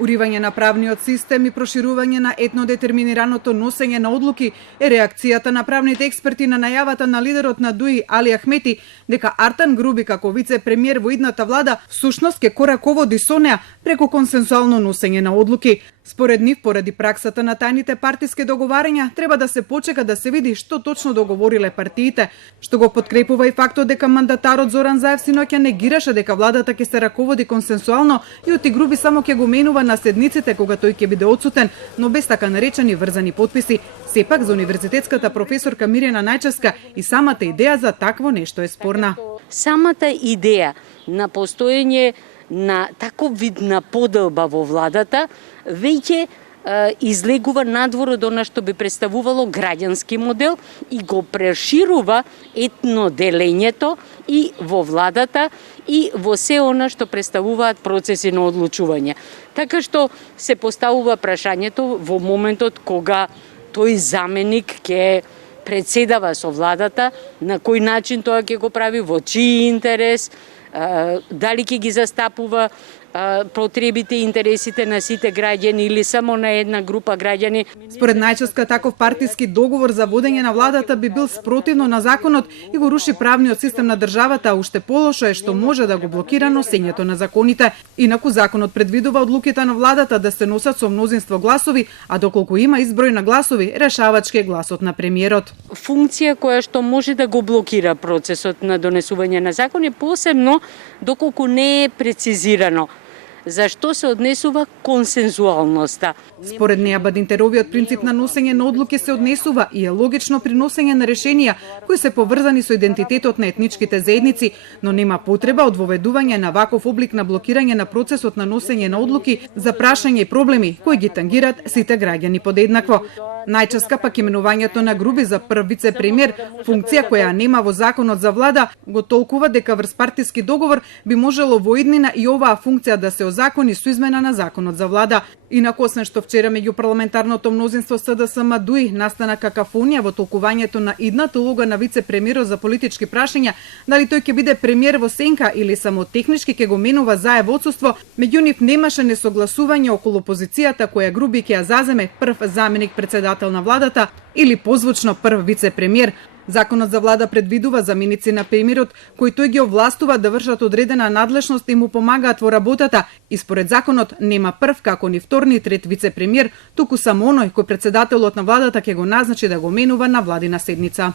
Уривање на правниот систем и проширување на етнодетерминираното носење на одлуки е реакцијата на правните експерти на најавата на лидерот на ДУИ Али Ахмети дека Артан Груби како вице-премиер во идната влада всушност ќе кораководи со неа преку консенсуално носење на одлуки. Според нив, поради праксата на тајните партиски договарања, треба да се почека да се види што точно договориле партиите, што го подкрепува и фактот дека мандатарот Зоран Заев синоќа негираше дека владата ќе се раководи консенсуално и Оти Груби само ќе го менува на седниците кога тој ќе биде отсутен, но без така наречени врзани потписи. Сепак за универзитетската професорка Мирјана Најчевска и самата идеја за такво нешто е спорна. Самата идеја на постоење на таков вид на поделба во владата веќе излегува надвор од она што би представувало граѓански модел и го проширува етноделењето и во владата и во се она што представуваат процеси на одлучување. Така што се поставува прашањето во моментот кога тој заменик ќе председава со владата, на кој начин тоа ќе го прави, во чиј интерес, дали ќе ги застапува потребите и интересите на сите граѓани или само на една група граѓани. Според Најчевска, таков партиски договор за водење на владата би бил спротивно на законот и го руши правниот систем на државата, а уште полошо е што може да го блокира носењето на законите. Инаку законот предвидува одлуките на владата да се носат со мнозинство гласови, а доколку има изброј на гласови, решавачки е гласот на премиерот. Функција која што може да го блокира процесот на донесување на закони, посебно доколку не е прецизирано за што се однесува консензуалноста. Според неа, Бадинтеровиот принцип на носење на одлуки се однесува и е логично при носење на решенија кои се поврзани со идентитетот на етничките заедници, но нема потреба од воведување на ваков облик на блокирање на процесот на носење на одлуки за прашање и проблеми кои ги тангират сите граѓани подеднакво. Најческа пак именувањето на Груби за прв вице-премиер, функција која нема во законот за влада, го толкува дека врз партиски договор би можело во иднина и оваа функција да се озакони со измена на законот за влада. Инаку, освен што вчера меѓу парламентарното мнозинство СДСМ ДУИ настана какафонија во толкувањето на идната улога на вице-премиерот за политички прашања, дали тој ќе биде премиер во сенка или само технички ќе го менува Заев во отсуство, меѓу нив немаше несогласување околу позицијата која Груби ќе ја заземе прв заменик председател на владата или позвучно прв вице-премиер. Законот за влада предвидува заменици на премиерот кои тој ги овластува да вршат одредена надлежност и му помагаат во работата и според законот нема прв како ни втор ни трет вице-премиер, туку само оној кој председателот на владата ќе го назначи да го менува на владина седница.